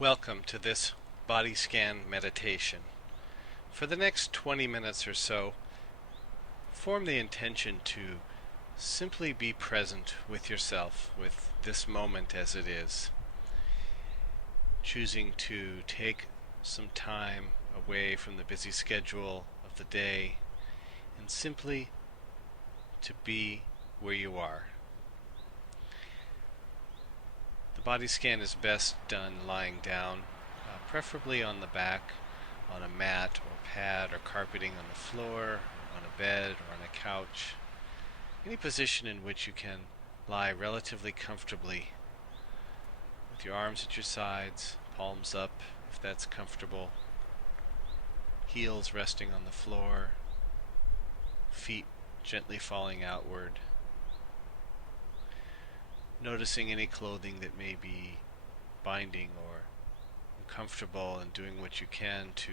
Welcome to this body scan meditation. For the next 20 minutes or so, form the intention to simply be present with yourself, with this moment as it is, choosing to take some time away from the busy schedule of the day and simply to be where you are. The body scan is best done lying down, preferably on the back, on a mat or pad or carpeting on the floor, or on a bed or on a couch. Any position in which you can lie relatively comfortably with your arms at your sides, palms up if that's comfortable, heels resting on the floor, feet gently falling outward. Noticing any clothing that may be binding or uncomfortable and doing what you can to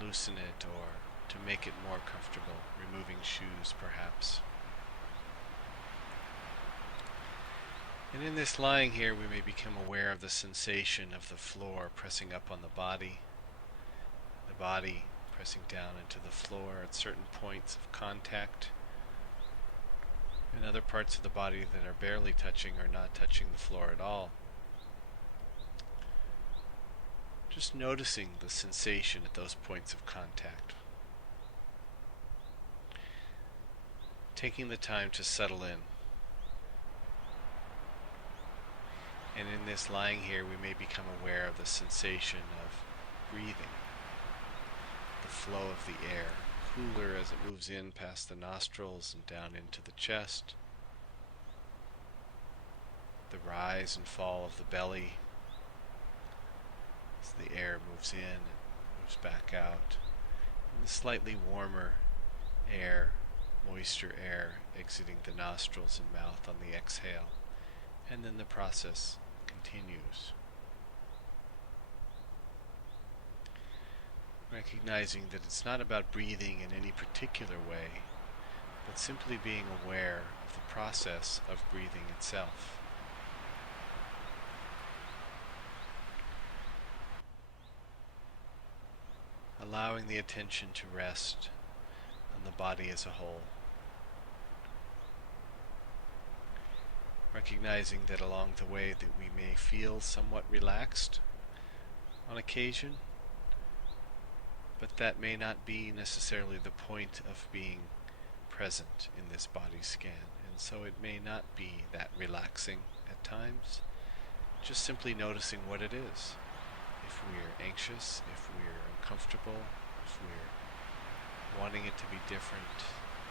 loosen it or to make it more comfortable, removing shoes perhaps. And in this lying here, we may become aware of the sensation of the floor pressing up on the body pressing down into the floor at certain points of contact, and other parts of the body that are barely touching or not touching the floor at all. Just noticing the sensation at those points of contact. Taking the time to settle in. And in this lying here, we may become aware of the sensation of breathing, the flow of the air, cooler as it moves in past the nostrils and down into the chest, the rise and fall of the belly as the air moves in and moves back out, and the slightly warmer air, moisture air exiting the nostrils and mouth on the exhale, and then the process continues. Recognizing that it's not about breathing in any particular way, but simply being aware of the process of breathing itself. Allowing the attention to rest on the body as a whole. Recognizing that along the way that we may feel somewhat relaxed on occasion, but that may not be necessarily the point of being present in this body scan, and so it may not be that relaxing at times. Just simply noticing what it is. If we're anxious, if we're uncomfortable, if we're wanting it to be different,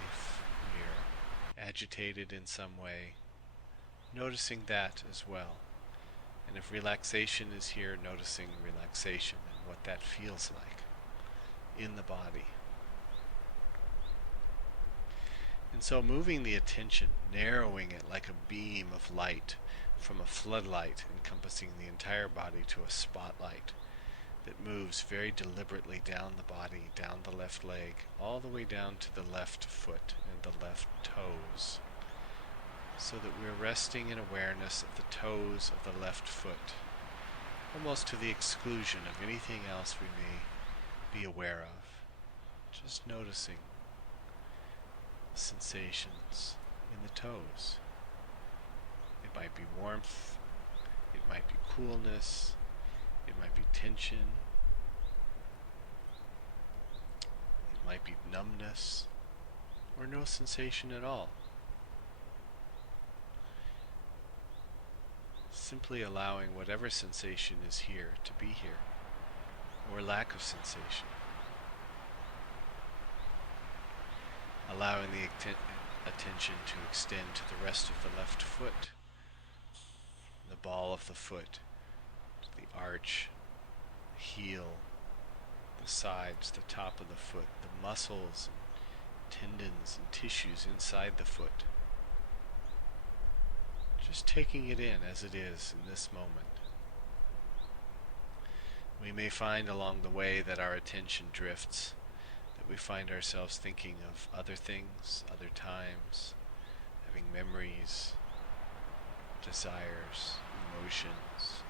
if we're agitated in some way, noticing that as well. And if relaxation is here, noticing relaxation and what that feels like in the body. And so moving the attention, narrowing it like a beam of light from a floodlight encompassing the entire body to a spotlight that moves very deliberately down the body, down the left leg, all the way down to the left foot and the left toes, so that we're resting in awareness of the toes of the left foot, almost to the exclusion of anything else we may be aware of. Just noticing sensations in the toes. It might be warmth, it might be coolness, it might be tension, it might be numbness, or no sensation at all. Simply allowing whatever sensation is here to be here, or lack of sensation. Allowing the attention to extend to the rest of the left foot, the ball of the foot, to the arch, the heel, the sides, the top of the foot, the muscles, and tendons and tissues inside the foot. Just taking it in as it is in this moment. We may find along the way that our attention drifts, that we find ourselves thinking of other things, other times, having memories, desires, emotions,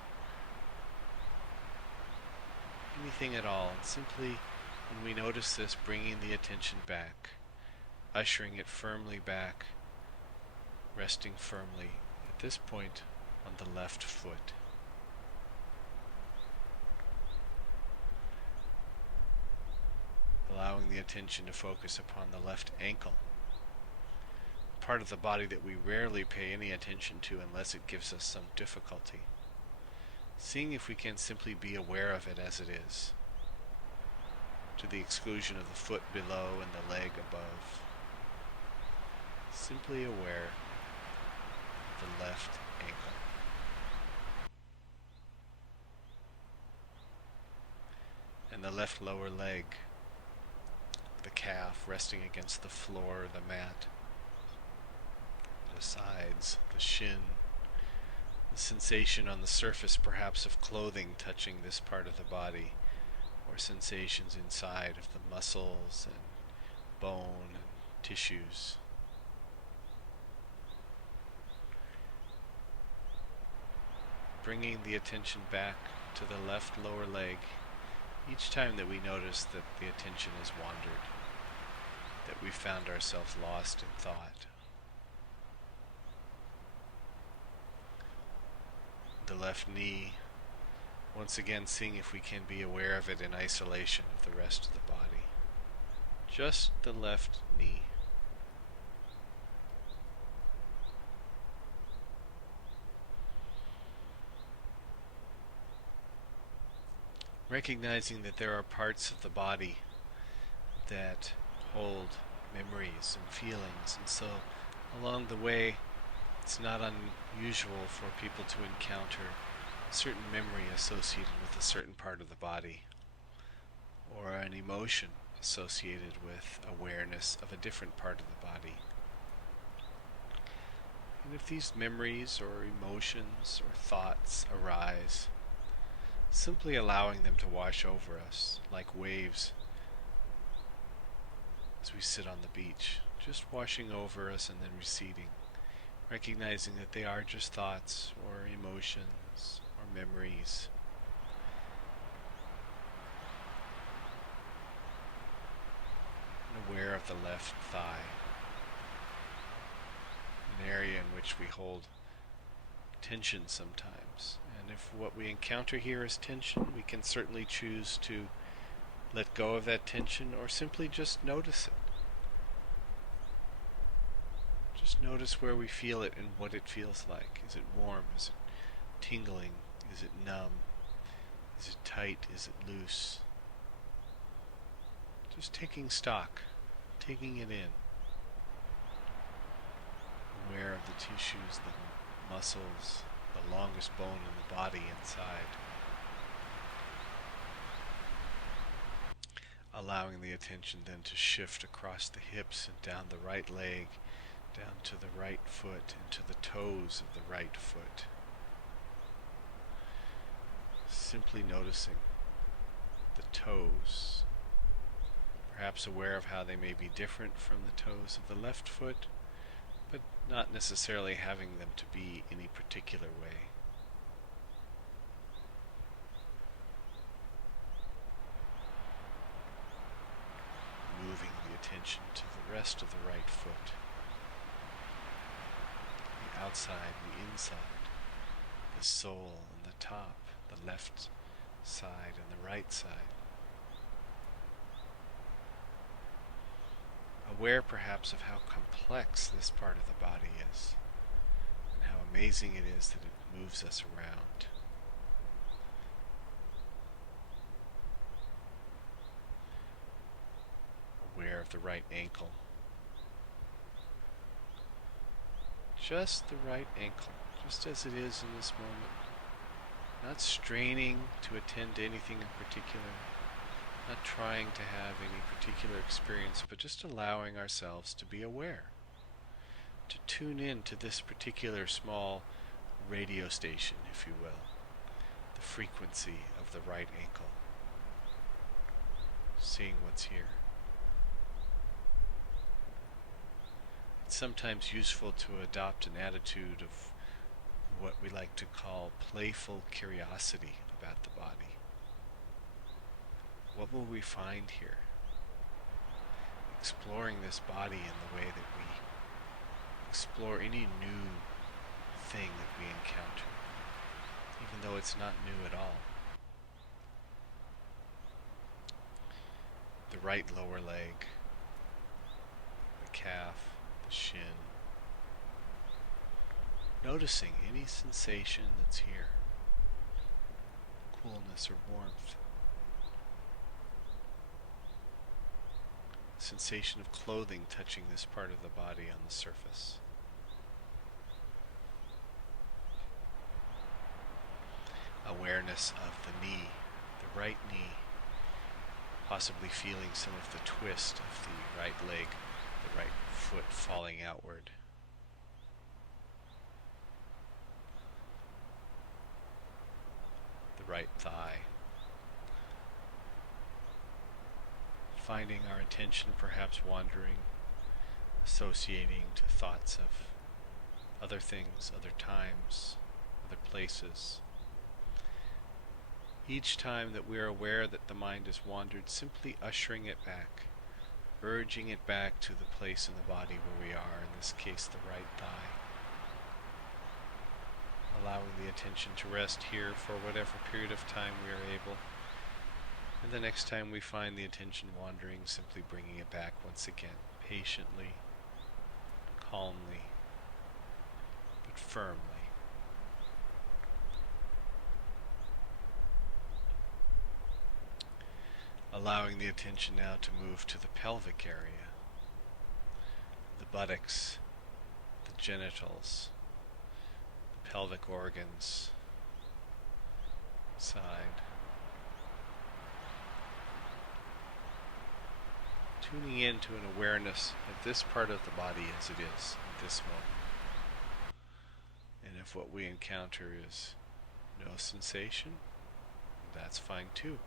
anything at all. And simply, when we notice this, bringing the attention back, ushering it firmly back, resting firmly at this point on the left foot. Allowing the attention to focus upon the left ankle, part of the body that we rarely pay any attention to unless it gives us some difficulty. Seeing if we can simply be aware of it as it is, to the exclusion of the foot below and the leg above. Simply aware of the left ankle. And the left lower leg, the calf resting against the floor or the mat, the sides, the shin, the sensation on the surface perhaps of clothing touching this part of the body, or sensations inside of the muscles and bone and tissues. Bringing the attention back to the left lower leg each time that we notice that the attention has wandered, that we found ourselves lost in thought. The left knee, once again seeing if we can be aware of it in isolation of the rest of the body. Just the left knee. Recognizing that there are parts of the body that hold memories and feelings, and so along the way it's not unusual for people to encounter a certain memory associated with a certain part of the body, or an emotion associated with awareness of a different part of the body. And if these memories or emotions or thoughts arise, simply allowing them to wash over us like waves as we sit on the beach, just washing over us and then receding, recognizing that they are just thoughts or emotions or memories. And aware of the left thigh, an area in which we hold tension sometimes. And if what we encounter here is tension, we can certainly choose to let go of that tension or simply just notice it. Just notice where we feel it and what it feels like. Is it warm? Is it tingling? Is it numb? Is it tight? Is it loose? Just taking stock, taking it in. Aware of the tissues, the muscles, the longest bone in the body inside. Allowing the attention then to shift across the hips and down the right leg, down to the right foot, and to the toes of the right foot. Simply noticing the toes, perhaps aware of how they may be different from the toes of the left foot, but not necessarily having them to be any particular way. Moving the attention to the rest of the right foot, the outside, the inside, the sole and the top, the left side and the right side. Aware perhaps of how complex this part of the body is, and how amazing it is that it moves us around. Aware of the right ankle. Just the right ankle, just as it is in this moment. Not straining to attend to anything in particular. Not trying to have any particular experience, but just allowing ourselves to be aware, to tune in to this particular small radio station, if you will, the frequency of the right ankle, seeing what's here. It's sometimes useful to adopt an attitude of what we like to call playful curiosity about the body. What will we find here? Exploring this body in the way that we explore any new thing that we encounter, even though it's not new at all. The right lower leg, the calf, the shin. Noticing any sensation that's here, coolness or warmth. Sensation of clothing touching this part of the body on the surface. Awareness of the knee, the right knee, possibly feeling some of the twist of the right leg, the right foot falling outward. The right thigh. Finding our attention perhaps wandering, associating to thoughts of other things, other times, other places. Each time that we are aware that the mind has wandered, simply ushering it back, urging it back to the place in the body where we are, in this case the right thigh. Allowing the attention to rest here for whatever period of time we are able. And the next time we find the attention wandering, simply bringing it back once again, patiently, calmly, but firmly. Allowing the attention now to move to the pelvic area, the buttocks, the genitals, the pelvic organs, side. Tuning into an awareness of this part of the body as it is at this moment. And if what we encounter is no sensation, that's fine too.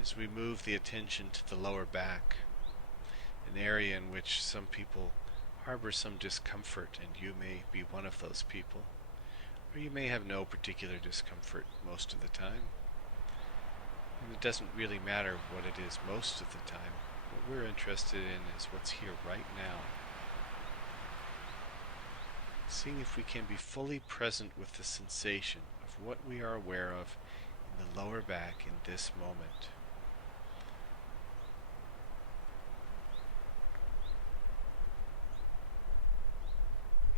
As we move the attention to the lower back, an area in which some people harbor some discomfort, and you may be one of those people, or you may have no particular discomfort most of the time. And it doesn't really matter what it is most of the time. What we're interested in is what's here right now. Seeing if we can be fully present with the sensation of what we are aware of in the lower back in this moment.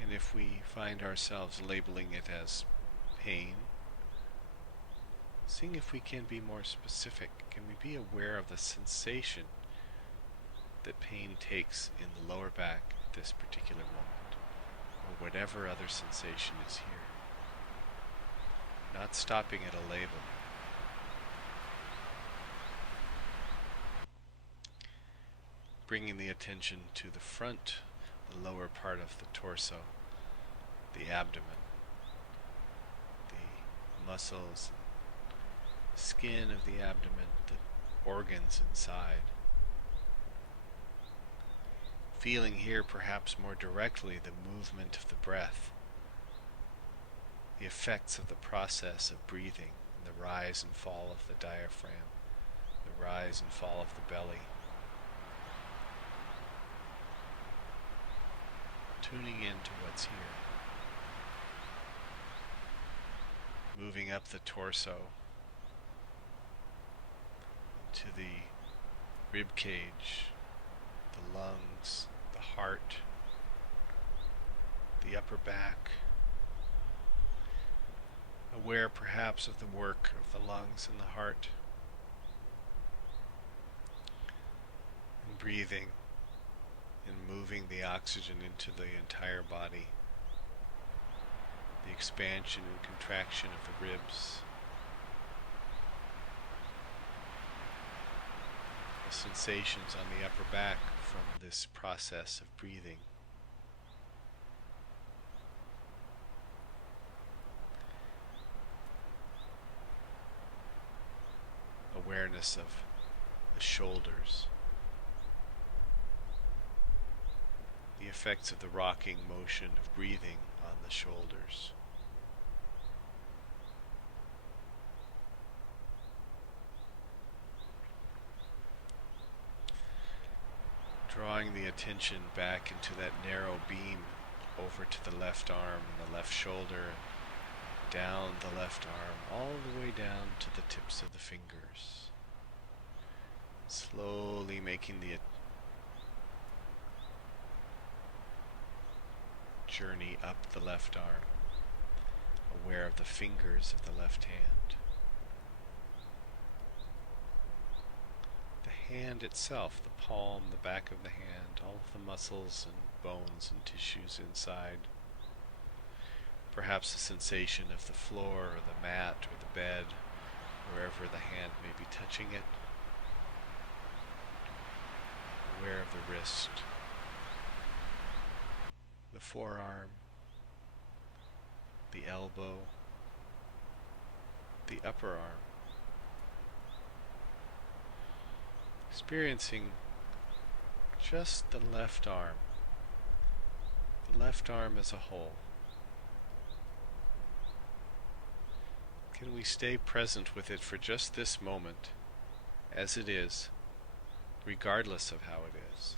And if we find ourselves labeling it as pain, seeing if we can be more specific. Can we be aware of the sensation that pain takes in the lower back at this particular moment, or whatever other sensation is here? Not stopping at a label. Bringing the attention to the front, the lower part of the torso, the abdomen, the muscles, skin of the abdomen, the organs inside. Feeling here perhaps more directly the movement of the breath, the effects of the process of breathing, and the rise and fall of the diaphragm, the rise and fall of the belly. Tuning into what's here. Moving up the torso to the rib cage, the lungs, the heart, the upper back. Aware perhaps of the work of the lungs and the heart. And breathing and moving the oxygen into the entire body. The expansion and contraction of the ribs. The sensations on the upper back from this process of breathing. Awareness of shoulders, the effects of the rocking motion of breathing on the shoulders. Drawing the attention back into that narrow beam over to the left arm and the left shoulder, down the left arm, all the way down to the tips of the fingers. Slowly making the journey up the left arm, aware of the fingers of the left hand. The hand itself, the palm, the back of the hand, all of the muscles and bones and tissues inside. Perhaps the sensation of the floor or the mat or the bed, wherever the hand may be touching it. Aware of the wrist, the forearm, the elbow, the upper arm. Experiencing just the left arm as a whole. Can we stay present with it for just this moment, as it is, regardless of how it is?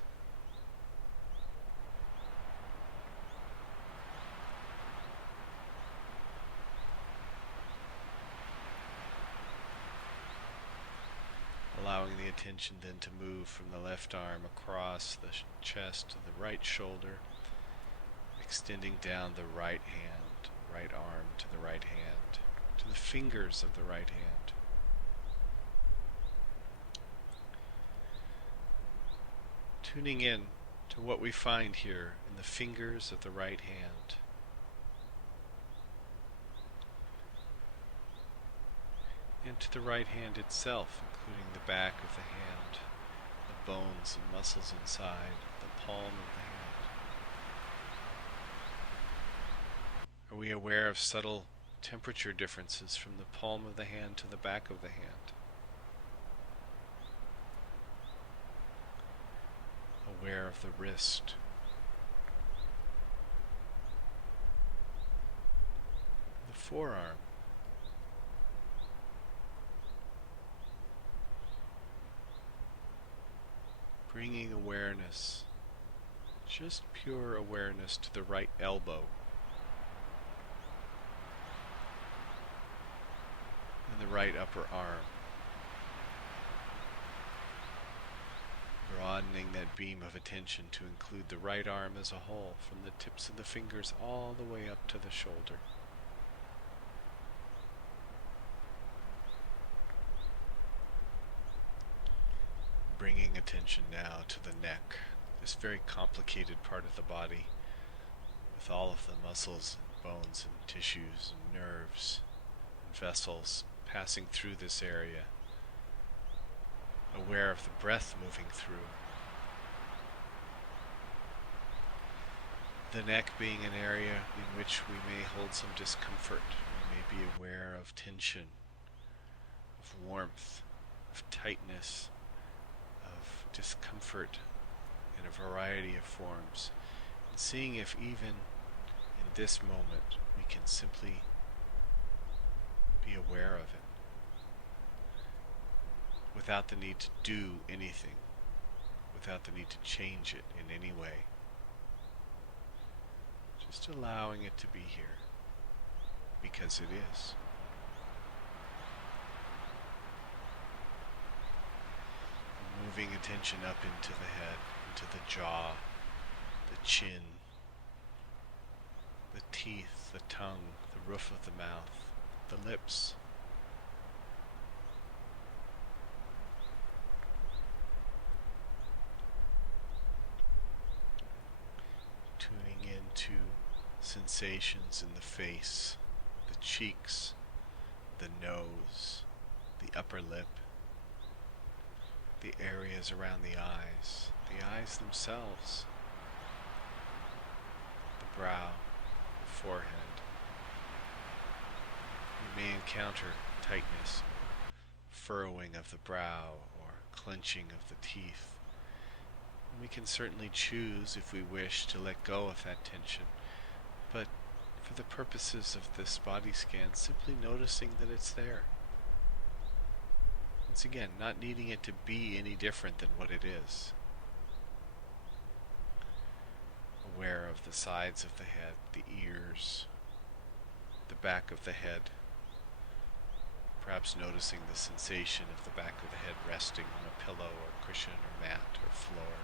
Allowing the attention then to move from the left arm across the chest to the right shoulder, extending down the right hand, right arm to the right hand, to the fingers of the right hand. Tuning in to what we find here in the fingers of the right hand. And to the right hand itself, including the back of the hand, the bones and muscles inside, the palm of the hand. Are we aware of subtle temperature differences from the palm of the hand to the back of the hand? Aware of the wrist. The forearm. Bringing awareness, just pure awareness, to the right elbow and the right upper arm. Broadening that beam of attention to include the right arm as a whole, from the tips of the fingers all the way up to the shoulder. Bringing attention now to the neck, this very complicated part of the body, with all of the muscles and bones and tissues and nerves and vessels passing through this area. Aware of the breath moving through. The neck being an area in which we may hold some discomfort. We may be aware of tension, of warmth, of tightness, of discomfort in a variety of forms. And seeing if even in this moment we can simply be aware of it, without the need to do anything, without the need to change it in any way. Just allowing it to be here, because it is. Moving attention up into the head, into the jaw, the chin, the teeth, the tongue, the roof of the mouth, the lips. Tuning into sensations in the face, the cheeks, the nose, the upper lip, the areas around the eyes themselves, the brow, the forehead. You may encounter tightness, furrowing of the brow, or clenching of the teeth. And we can certainly choose, if we wish, to let go of that tension, but for the purposes of this body scan, simply noticing that it's there. Once again, not needing it to be any different than what it is. Aware of the sides of the head, the ears, the back of the head. Perhaps noticing the sensation of the back of the head resting on a pillow or cushion or mat or floor.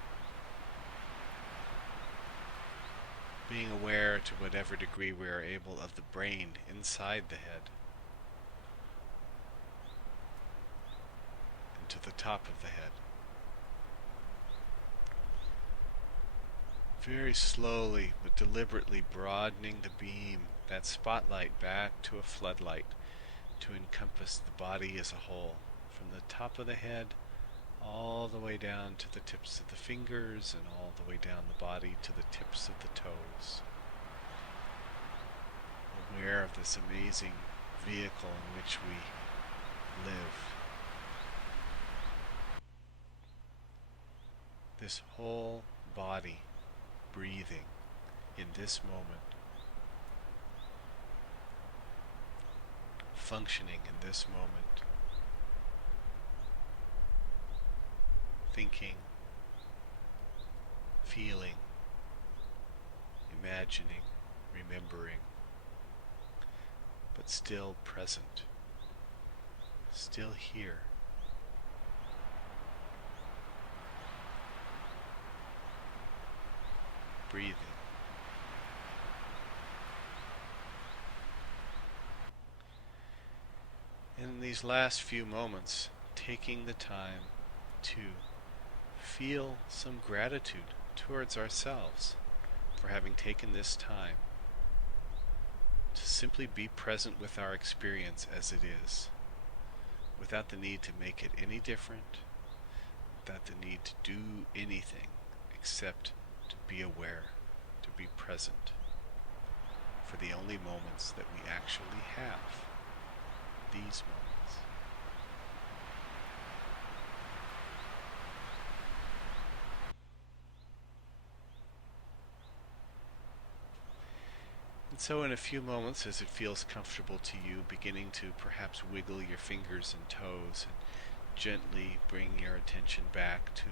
Being aware to whatever degree we are able of the brain inside the head. And to the top of the head. Very slowly but deliberately broadening the beam, that spotlight, back to a floodlight to encompass the body as a whole, from the top of the head all the way down to the tips of the fingers and all the way down the body to the tips of the toes. Aware of this amazing vehicle in which we live. This whole body breathing in this moment, functioning in this moment, thinking, feeling, imagining, remembering, but still present, still here. Breathing. In these last few moments, taking the time to feel some gratitude towards ourselves for having taken this time to simply be present with our experience as it is, without the need to make it any different, without the need to do anything except to be aware, to be present for the only moments that we actually have, these moments. And so in a few moments, as it feels comfortable to you, beginning to perhaps wiggle your fingers and toes and gently bring your attention back to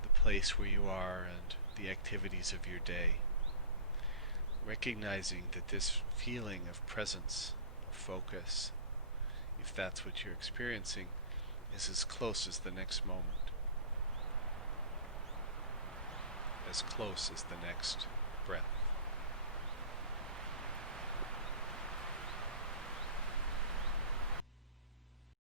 the place where you are and the activities of your day. Recognizing that this feeling of presence, of focus, if that's what you're experiencing, is as close as the next moment, as close as the next breath.